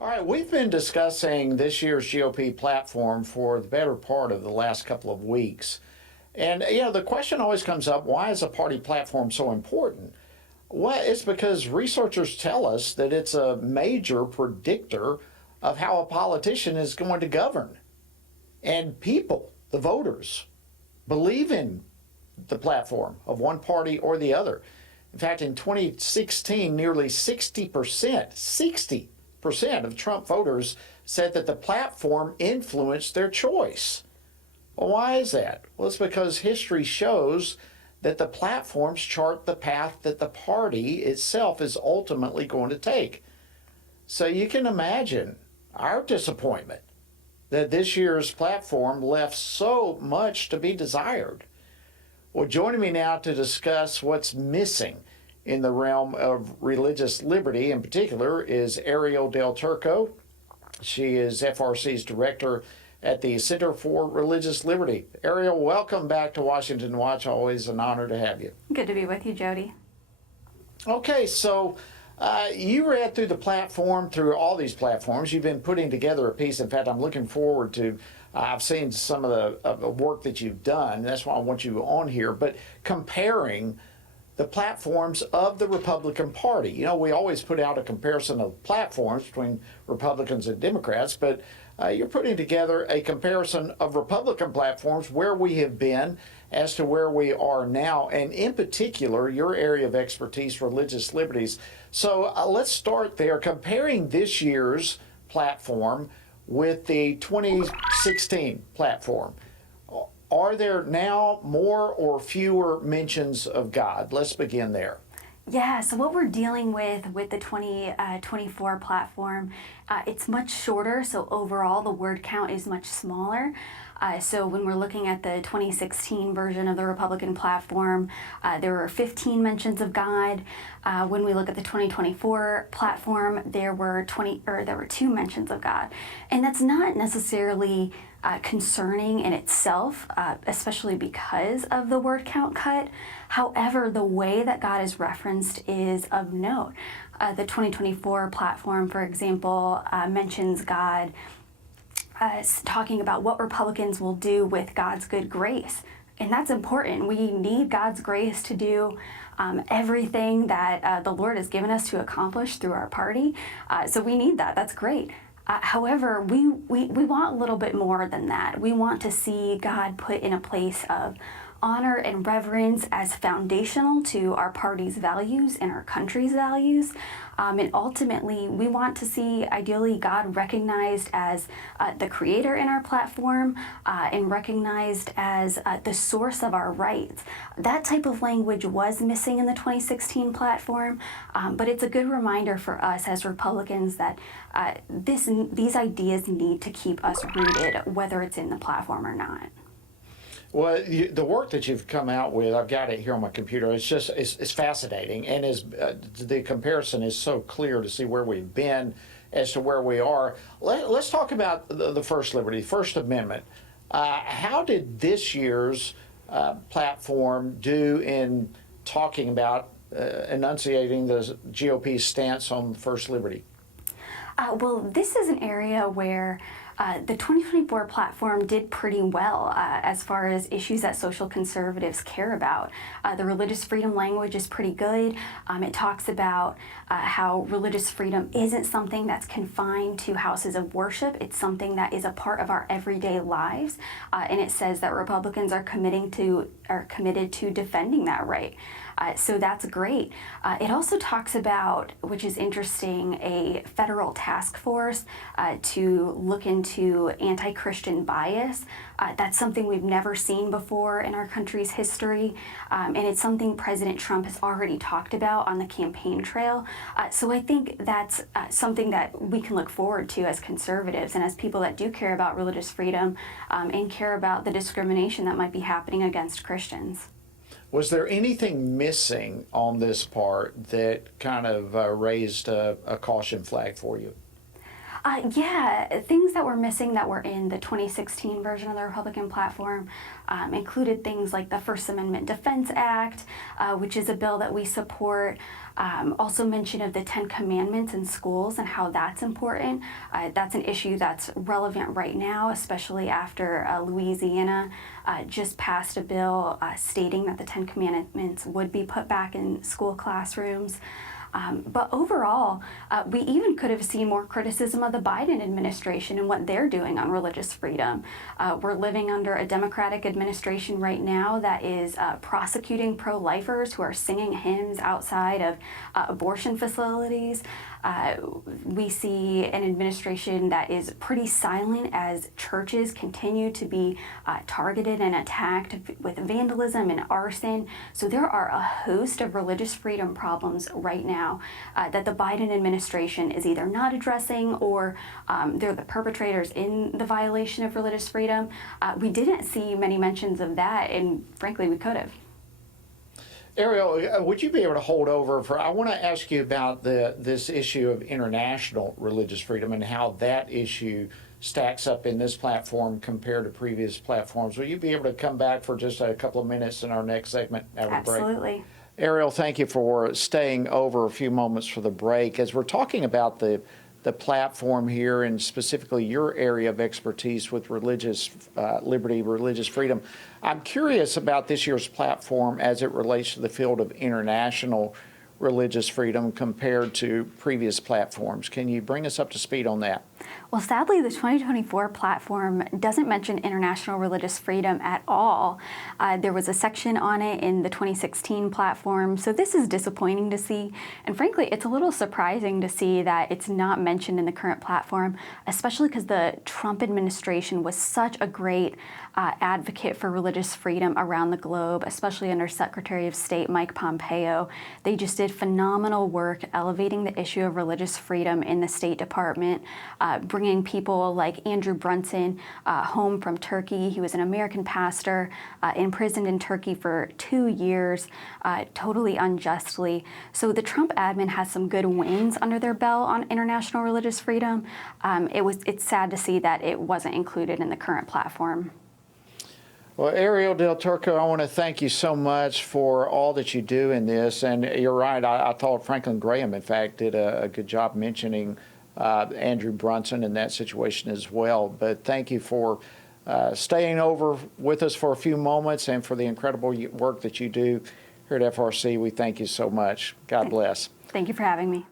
All right, we've been discussing this year's GOP platform for the better part of the last couple of weeks. And, the question always comes up, why is a party platform so important? Well, it's because researchers tell us that it's a major predictor of how a politician is going to govern. And people, the voters, believe in the platform of one party or the other. In fact, in 2016, nearly 60% of Trump voters said that the platform influenced their choice. Well, why is that? Well, it's because history shows that the platforms chart the path that the party itself is ultimately going to take. So you can imagine our disappointment that this year's platform left so much to be desired. Well, joining me now to discuss what's missing in the realm of religious liberty in particular is Arielle Del Turco. She is FRC's director at the Center for Religious Liberty. Arielle, welcome back to Washington Watch. Always an honor to have you. Good to be with you, Jody. Okay, so you read through the platform, through all these platforms. You've been putting together a piece. In fact, I'm looking forward to, I've seen some of the work that you've done. That's why I want you on here. But comparing the platforms of the Republican Party. We always put out a comparison of platforms between Republicans and Democrats, but you're putting together a comparison of Republican platforms, where we have been as to where we are now, and in particular, your area of expertise, religious liberties. So let's start there, comparing this year's platform with the 2016 platform. Are there now more or fewer mentions of God? Let's begin there. Yeah, so what we're dealing with the 2024 platform, it's much shorter, so overall the word count is much smaller. So when we're looking at the 2016 version of the Republican platform, there were 15 mentions of God. When we look at the 2024 platform, there were 2 mentions of God. And that's not necessarily concerning in itself, especially because of the word count cut. However, the way that God is referenced is of note. The 2024 platform, for example, mentions God talking about what Republicans will do with God's good grace. And that's important. We need God's grace to do everything that the Lord has given us to accomplish through our party. So we need that. That's great. However, we want a little bit more than that. We want to see God put in a place of honor and reverence as foundational to our party's values and our country's values. And ultimately, we want to see, ideally, God recognized as the creator in our platform and recognized as the source of our rights. That type of language was missing in the 2016 platform, but it's a good reminder for us as Republicans that these ideas need to keep us rooted, whether it's in the platform or not. Well, the work that you've come out with, I've got it here on my computer. It's fascinating, and the comparison is so clear to see where we've been as to where we are. Let's talk about the First Liberty, First Amendment. How did this year's platform do in talking about enunciating the GOP's stance on First Liberty? Well, this is an area where the 2024 platform did pretty well as far as issues that social conservatives care about. The religious freedom language is pretty good. It talks about how religious freedom isn't something that's confined to houses of worship. It's something that is a part of our everyday lives. And it says that Republicans are committed to defending that right. So that's great. It also talks about, which is interesting, a federal task force to look into anti-Christian bias. That's something we've never seen before in our country's history, and it's something President Trump has already talked about on the campaign trail. So I think that's something that we can look forward to as conservatives and as people that do care about religious freedom and care about the discrimination that might be happening against Christians. Was there anything missing on this part that kind of raised a caution flag for you? Yeah, things that were missing that were in the 2016 version of the Republican platform included things like the First Amendment Defense Act, which is a bill that we support. Also mention of the 10 Commandments in schools and how that's important. That's an issue that's relevant right now, especially after Louisiana just passed a bill stating that the 10 Commandments would be put back in school classrooms. But overall, we even could have seen more criticism of the Biden administration and what they're doing on religious freedom. We're living under a Democratic administration right now that is prosecuting pro-lifers who are singing hymns outside of abortion facilities. We see an administration that is pretty silent as churches continue to be targeted and attacked with vandalism and arson. So there are a host of religious freedom problems right now that the Biden administration is either not addressing or they're the perpetrators in the violation of religious freedom. We didn't see many mentions of that, and frankly, we could have. Arielle, would you be able to hold over for? I want to ask you about this issue of international religious freedom and how that issue stacks up in this platform compared to previous platforms. Will you be able to come back for just a couple of minutes in our next segment after the break? Absolutely. Arielle, thank you for staying over a few moments for the break. As we're talking about the platform here and specifically your area of expertise with religious liberty, religious freedom, I'm curious about this year's platform as it relates to the field of international religious freedom compared to previous platforms. Can you bring us up to speed on that? Well, sadly, the 2024 platform doesn't mention international religious freedom at all. There was a section on it in the 2016 platform, so this is disappointing to see. And frankly, it's a little surprising to see that it's not mentioned in the current platform, especially because the Trump administration was such a great advocate for religious freedom around the globe, especially under Secretary of State Mike Pompeo. They just did phenomenal work elevating the issue of religious freedom in the State Department, bringing people like Andrew Brunson home from Turkey. He was an American pastor imprisoned in Turkey for 2 years, totally unjustly. So the Trump admin has some good wins under their belt on international religious freedom. It's sad to see that it wasn't included in the current platform. Well, Arielle Del Turco, I want to thank you so much for all that you do in this. And you're right, I thought Franklin Graham, in fact, did a good job mentioning Andrew Brunson in that situation as well. But thank you for staying over with us for a few moments and for the incredible work that you do here at FRC. We thank you so much. God bless. Thank you for having me.